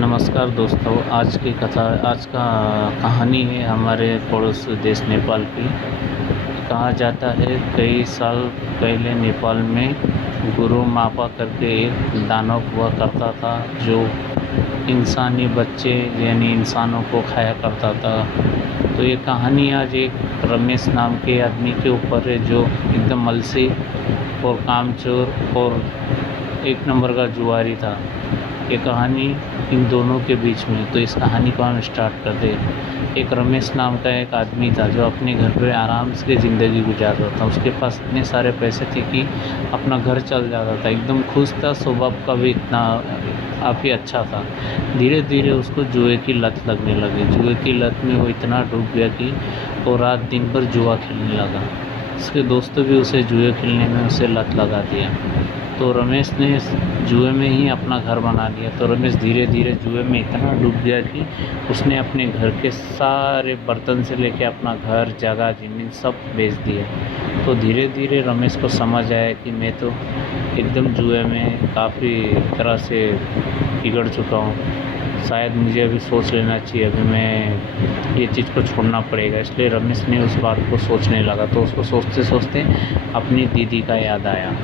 नमस्कार दोस्तों। आज का कहानी है हमारे पड़ोस देश नेपाल की। कहा जाता है कई साल पहले नेपाल में गुरु मापा करके एक दानव हुआ करता था जो इंसानी बच्चे यानी इंसानों को खाया करता था। तो ये कहानी आज एक रमेश नाम के आदमी के ऊपर है जो एकदम आलसी और कामचोर और एक नंबर का जुआरी था। ये कहानी इन दोनों के बीच में। तो इस कहानी को हम स्टार्ट करते हैं। एक रमेश नाम का एक आदमी था जो अपने घर पे आराम से ज़िंदगी गुजार रहा था। उसके पास इतने सारे पैसे थे कि अपना घर चल जाता था। एकदम खुश था, स्वभाव का भी इतना काफ़ी अच्छा था। धीरे धीरे उसको जुए की लत लगने लगी। जुए की लत में वो इतना डूब गया कि वो रात दिन भर जुआ खेलने लगा। उसके दोस्तों भी उसे जुए खेलने में उसे लत लगा दिया। तो रमेश ने जुए में ही अपना घर बना लिया। तो रमेश धीरे धीरे जुए में इतना डूब गया कि उसने अपने घर के सारे बर्तन से लेके अपना घर, जगह, ज़मीन सब बेच दिए। तो धीरे धीरे रमेश को समझ आया कि मैं तो एकदम जुए में काफ़ी तरह से बिगड़ चुका हूँ। शायद मुझे अभी सोच लेना चाहिए, अभी मैं ये चीज़ को छोड़ना पड़ेगा। इसलिए रमेश ने उस बात को सोचने लगा। तो उसको सोचते सोचते अपनी दीदी का याद आया।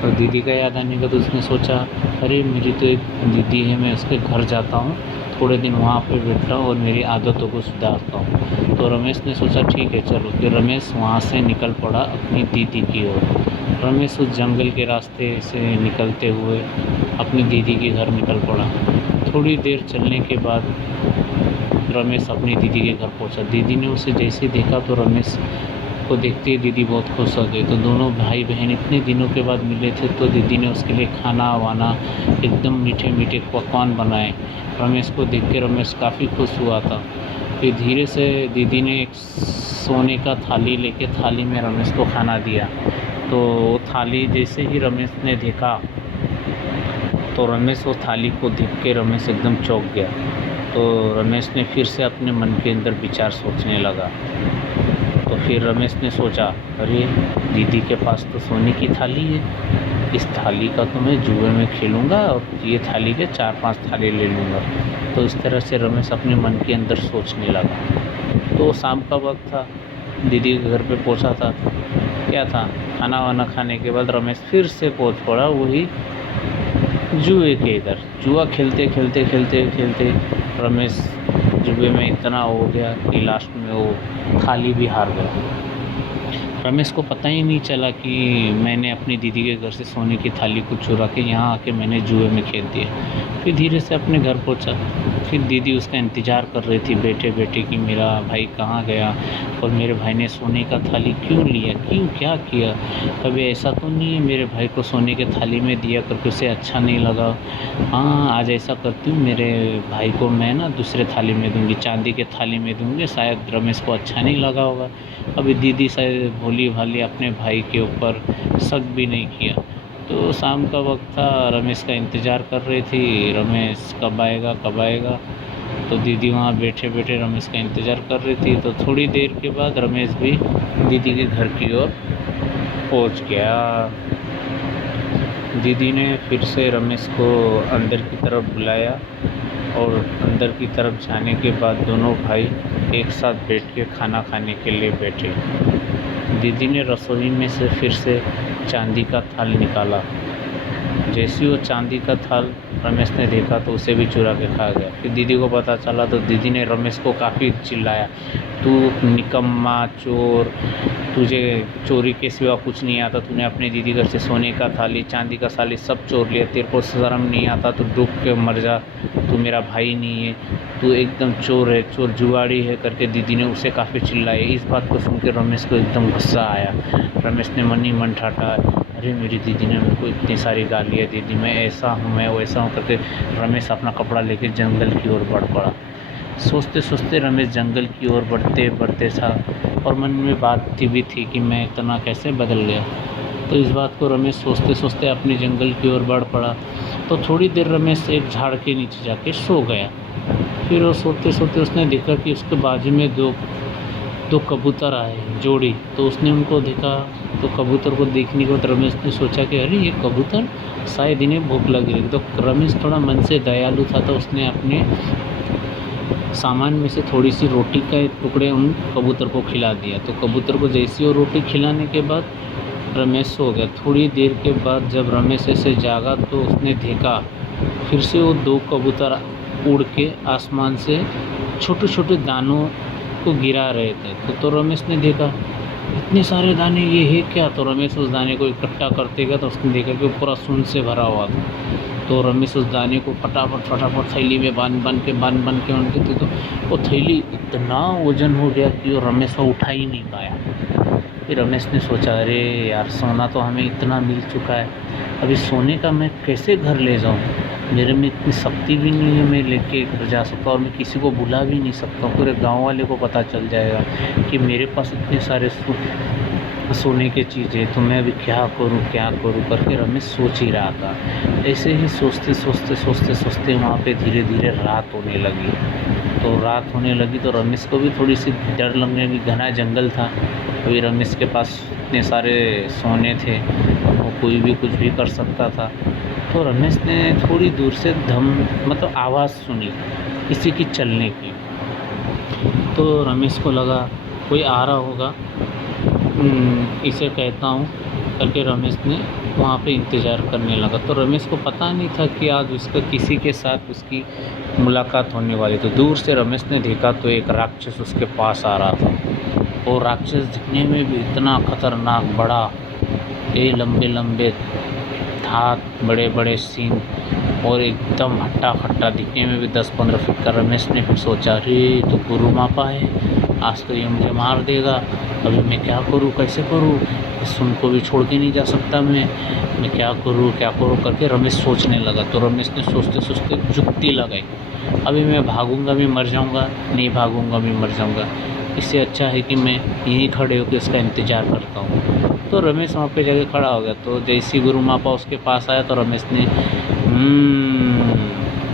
और दीदी का याद आने का तो उसने सोचा, अरे मेरी तो एक दीदी है, मैं उसके घर जाता हूँ, थोड़े दिन वहाँ पे बैठता हूँ और मेरी आदतों को सुधारता हूँ। तो रमेश ने सोचा ठीक है चलो। फिर रमेश वहाँ से निकल पड़ा अपनी दीदी की ओर। रमेश उस जंगल के रास्ते से निकलते हुए अपनी दीदी के घर निकल पड़ा। थोड़ी देर चलने के बाद रमेश अपनी दीदी के घर पहुँचा। दीदी ने उसे जैसे देखा तो रमेश को देखते ही दीदी बहुत खुश हो गई। तो दोनों भाई बहन इतने दिनों के बाद मिले थे तो दीदी ने उसके लिए खाना वाना एकदम मीठे मीठे पकवान बनाए। रमेश को देख के रमेश काफ़ी खुश हुआ था। फिर धीरे से दीदी ने एक सोने का थाली लेके थाली में रमेश को खाना दिया। तो थाली जैसे ही रमेश ने देखा तो रमेश वो थाली को देख के रमेश एकदम चौंक गया। तो रमेश ने फिर से अपने मन के अंदर विचार सोचने लगा। तो फिर रमेश ने सोचा, अरे दीदी के पास तो सोने की थाली है, इस थाली का तो मैं जुए में खेलूँगा और ये थाली के 4-5 थाली ले लूँगा। तो इस तरह से रमेश अपने मन के अंदर सोचने लगा। तो शाम का वक्त था, दीदी के घर पे पहुंचा था। क्या था, खाना वाना खाने के बाद रमेश फिर से पहुंच पड़ा वही जुए के इधर। जुआ खेलते खेलते खेलते खेलते रमेश जुए में इतना हो गया कि लास्ट में वो थाली भी हार गया। रमेश को पता ही नहीं चला कि मैंने अपनी दीदी के घर से सोने की थाली को चुरा के यहाँ आके मैंने जुए में खेल दिया। फिर धीरे से अपने घर पहुँचा। फिर दीदी उसका इंतज़ार कर रही थी बैठे बैठे कि मेरा भाई कहाँ गया और मेरे भाई ने सोने का थाली क्यों लिया, क्यों क्या किया। कभी ऐसा तो नहीं है मेरे भाई को सोने के थाली में दिया करके उसे अच्छा नहीं लगा। हाँ आज ऐसा करती हूँ, मेरे भाई को मैं ना दूसरे थाली में दूँगी, चांदी के थाली में दूँगी, शायद रमेश को अच्छा नहीं लगा होगा। अभी दीदी शायद भोली भाली अपने भाई के ऊपर शक भी नहीं किया। तो शाम का वक्त था, रमेश का इंतज़ार कर रही थी, रमेश कब आएगा कब आएगा। तो दीदी वहाँ बैठे बैठे रमेश का इंतज़ार कर रही थी। तो थोड़ी देर के बाद रमेश भी दीदी के घर की ओर पहुँच गया। दीदी ने फिर से रमेश को अंदर की तरफ बुलाया और अंदर की तरफ जाने के बाद दोनों भाई एक साथ बैठ के खाना खाने के लिए बैठे। दीदी ने रसोई में से फिर से चांदी का थाल निकाला। जैसे ही वो चांदी का थाल रमेश ने देखा तो उसे भी चुरा के खा गया। फिर दीदी को पता चला तो दीदी ने रमेश को काफ़ी चिल्लाया, तू निकम्मा चोर, तुझे चोरी के सिवा कुछ नहीं आता, तूने अपनी दीदी घर से सोने का थाली, चांदी का थाली सब चोर लिया, तेरे को शर्म नहीं आता, तू डूब के मर जा, तू मेरा भाई नहीं है, तू एकदम चोर है, चोर जुआड़ी है करके दीदी ने उसे काफ़ी चिल्लाया। इस बात को सुन के रमेश को एकदम गुस्सा आया। रमेश ने मन ही मन ठाटा, अरे मेरी दीदी ने मेरे को इतनी सारी गालियाँ दे दी, मैं ऐसा हूँ मैं वैसा हूँ करके रमेश अपना कपड़ा लेके जंगल की ओर बढ़ पड़ा। सोचते सोचते रमेश जंगल की ओर बढ़ते बढ़ते था और मन में बात भी थी कि मैं इतना कैसे बदल गया। तो इस बात को रमेश सोचते सोचते अपने जंगल की ओर बढ़ पड़ा। तो थोड़ी देर रमेश एक झाड़ के नीचे जाके सो गया। फिर वो सोते सोते उसने देखा कि उसके बाजू में दो दो कबूतर आए जोड़ी, तो उसने उनको देखा। तो कबूतर को देखने के बाद रमेश ने सोचा कि अरे ये कबूतर शायद इन्हें भूख लगी रही। तो रमेश थोड़ा मन से दयालु था, तो उसने अपने सामान में से थोड़ी सी रोटी का टुकड़े उन कबूतर को खिला दिया। तो कबूतर को जैसी वो रोटी खिलाने के बाद रमेश सो गया। थोड़ी देर के बाद जब रमेश ऐसे जागा तो उसने देखा फिर से वो दो कबूतर उड़ के आसमान से छोटे छोटे दानों को गिरा रहे थे। तो रमेश ने देखा इतने सारे दाने, ये है क्या? तो रमेश उस दाने को इकट्ठा करते गया तो उसने देखा कि वो पूरा सुन से भरा हुआ था। तो रमेश उस दाने को फटाफट थैली में बांध के उनके थे। तो वो थैली इतना वजन हो गया कि वो रमेश को उठा ही नहीं पाया। फिर रमेश ने सोचा अरे यार, सोना तो हमें इतना मिल चुका है, अभी सोने का मैं कैसे घर ले जाऊँ? मेरे में इतनी शक्ति भी नहीं है मैं लेके घर जा सकता, और मैं किसी को बुला भी नहीं सकता। पूरे गांव वाले को पता चल जाएगा कि मेरे पास इतने सारे सोने की चीज़ें, तो मैं अभी क्या करूं करके रमेश सोच ही रहा था। ऐसे ही सोचते वहाँ पे धीरे धीरे रात होने लगी। तो रात होने लगी तो रमेश को भी थोड़ी सी डर लगने लगी। घना जंगल था, अभी रमेश के पास इतने सारे सोने थे, वो कोई भी कुछ भी कर सकता था। तो रमेश ने थोड़ी दूर से आवाज़ सुनी किसी की चलने की। तो रमेश को लगा कोई आ रहा होगा, इसे कहता हूँ करके रमेश ने वहाँ पे इंतज़ार करने लगा। तो रमेश को पता नहीं था कि आज उसका किसी के साथ उसकी मुलाकात होने वाली। तो दूर से रमेश ने देखा तो एक राक्षस उसके पास आ रहा था। वो राक्षस दिखने में भी इतना खतरनाक, बड़ा, ये लंबे लंबे हाथ, बड़े बड़े सींग और एकदम हट्टा खट्टा, दिखने में भी 10-15 फीट का। रमेश ने फिर सोचा अरे तो गुरु मापा है, आज तो ये मुझे मार देगा, अभी मैं क्या करूँ, कैसे करूँ? इस सुन को भी छोड़ के नहीं जा सकता मैं क्या करूँ करके रमेश सोचने लगा। तो रमेश ने सोचते सोचते जुक्ति लगाई, अभी मैं भागूंगा भी मर जाऊंगा, नहीं भागूंगा भी मर जाऊंगा, इससे अच्छा है कि मैं यहीं खड़े होकर इसका इंतज़ार करता हूँ। तो रमेश वहाँ पे जाके खड़ा हो गया। तो जैसे ही गुरु मापा उसके पास आया तो रमेश ने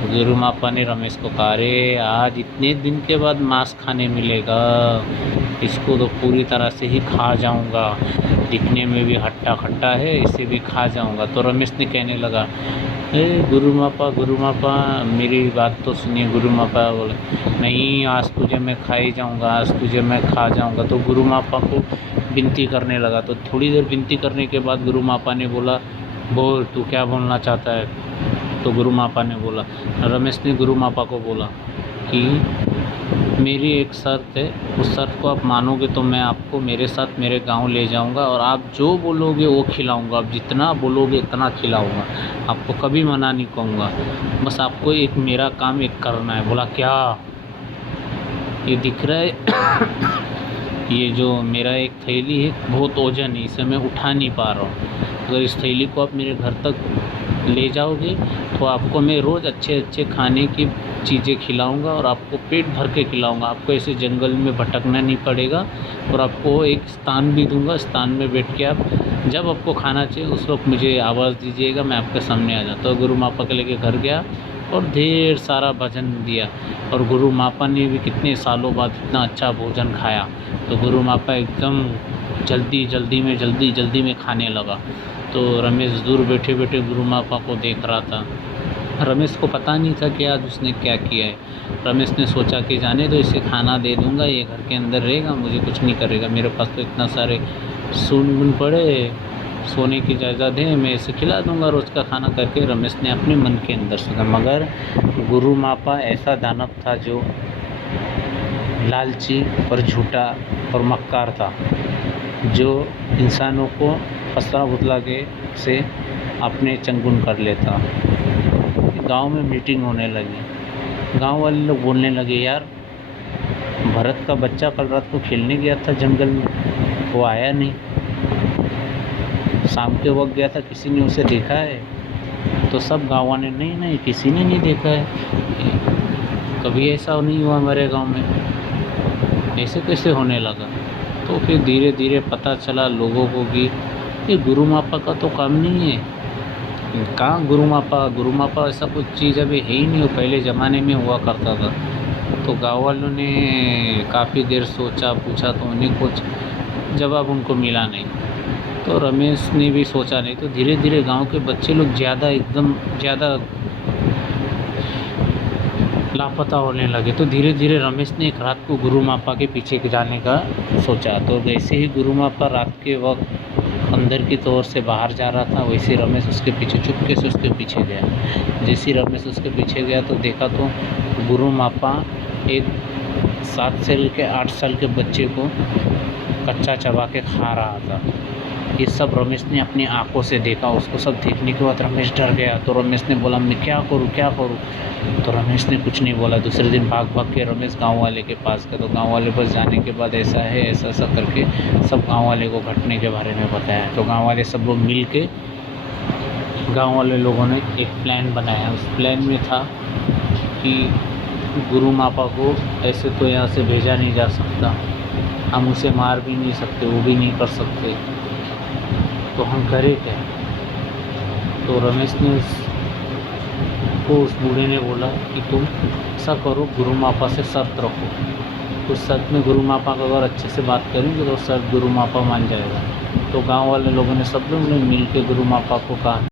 गुरु मापा ने रमेश को कहा अरे आज इतने दिन के बाद मांस खाने मिलेगा, इसको तो पूरी तरह से ही खा जाऊंगा, दिखने में भी हट्टा खट्टा है, इसे भी खा जाऊंगा। तो रमेश ने कहने लगा गुरु मापा मेरी बात तो सुनिए। गुरु मापा बोले नहीं, आज तुझे मैं खा ही जाऊँगा, आज तुझे मैं खा जाऊँगा। तो गुरु मापा को विनती करने लगा। तो थोड़ी देर विनती करने के बाद गुरु मापा ने बोला बोल तू क्या बोलना चाहता है? तो गुरु मापा ने बोला, रमेश ने गुरु मापा को बोला कि मेरी एक शर्त है, उस शर्त को आप मानोगे तो मैं आपको मेरे साथ मेरे गांव ले जाऊंगा और आप जो बोलोगे वो खिलाऊंगा, आप जितना बोलोगे इतना खिलाऊंगा, आपको कभी मना नहीं कहूँगा, बस आपको एक मेरा काम एक करना है। बोला क्या? ये दिख रहा है ये जो मेरा एक थैली है बहुत वजन है, इसे मैं उठा नहीं पा रहा हूँ। अगर इस थैली को आप मेरे घर तक ले जाओगे तो आपको मैं रोज़ अच्छे अच्छे खाने की चीज़ें खिलाऊंगा और आपको पेट भर के खिलाऊंगा, आपको ऐसे जंगल में भटकना नहीं पड़ेगा और आपको एक स्थान भी दूंगा, स्थान में बैठ के आप जब आपको खाना चाहिए उस वक्त मुझे आवाज़ दीजिएगा, मैं आपके सामने आ जाता हूँ। गुरु मापा के लेके घर गया और ढेर सारा भोजन दिया और गुरु मापा ने भी कितने सालों बाद इतना अच्छा भोजन खाया। तो गुरु मापा एकदम जल्दी में खाने लगा। तो रमेश दूर बैठे बैठे गुरु मापा को देख रहा था। रमेश को पता नहीं था कि आज उसने क्या किया है। रमेश ने सोचा कि जाने दो, इसे खाना दे दूंगा, ये घर के अंदर रहेगा, मुझे कुछ नहीं करेगा, मेरे पास तो इतना सारे सुन पड़े, सोने की जायदाद है, मैं इसे खिला दूंगा रोज़ का खाना करके रमेश ने अपने मन के अंदर सोचा। मगर गुरु मापा ऐसा दानव था जो लालची और झूठा और मक्कार था, जो इंसानों को फसला फुसला के से अपने चंगुन कर लेता। गांव में मीटिंग होने लगी, गांव वाले लोग बोलने लगे यार भरत का बच्चा कल रात को खेलने गया था जंगल में, वो आया नहीं, शाम के वक्त गया था, किसी ने उसे देखा है? तो सब गाँव वाले नहीं किसी ने नहीं देखा है, कभी ऐसा नहीं हुआ हमारे गांव में, ऐसे कैसे होने लगा? तो फिर धीरे धीरे पता चला लोगों को कि ये गुरु मापा का तो काम नहीं है। कहाँ गुरु मापा ऐसा कुछ चीज़ अभी है ही नहीं, वो पहले ज़माने में हुआ करता था। तो गाँव वालों ने काफ़ी देर सोचा पूछा तो उन्हें कुछ जवाब उनको मिला नहीं। तो रमेश ने भी सोचा नहीं, तो धीरे धीरे गांव के बच्चे लोग एकदम ज़्यादा लापता होने लगे। तो धीरे धीरे रमेश ने एक रात को गुरु मापा के पीछे जाने का सोचा। तो जैसे ही गुरु मापा रात के वक्त अंदर की तौर से बाहर जा रहा था, वैसे ही रमेश उसके पीछे चुपके से उसके पीछे गया। जैसे ही रमेश उसके पीछे गया तो देखा तो गुरु मापा एक 7 साल के 8 साल के बच्चे को कच्चा चबा के खा रहा था। ये सब रमेश ने अपनी आंखों से देखा। उसको सब देखने के बाद रमेश डर गया। तो रमेश ने बोला मैं क्या करूं क्या करूं। तो रमेश ने कुछ नहीं बोला। दूसरे दिन भाग भाग के रमेश गांव वाले के पास गया। तो गांव वाले पास जाने के बाद ऐसा है ऐसा ऐसा करके सब गांव वाले को घटने के बारे में बताया। तो गांव वाले सब लोग मिल के गाँव वाले लोगों ने एक प्लान बनाया। उस प्लान में था कि गुरु मापा को ऐसे तो यहाँ से भेजा नहीं जा सकता, हम उसे मार भी नहीं सकते, वो भी नहीं कर सकते, तो हम करें क्या। तो रमेश ने उस बूढ़े ने बोला कि तुम ऐसा करो, गुरु मापा से शर्त रखो। उस शर्त में गुरु मापा का अगर अच्छे से बात करेंगे तो शर्त गुरु मापा मान जाएगा। तो गांव वाले लोगों ने सब लोगों ने मिल के गुरु मापा को कहा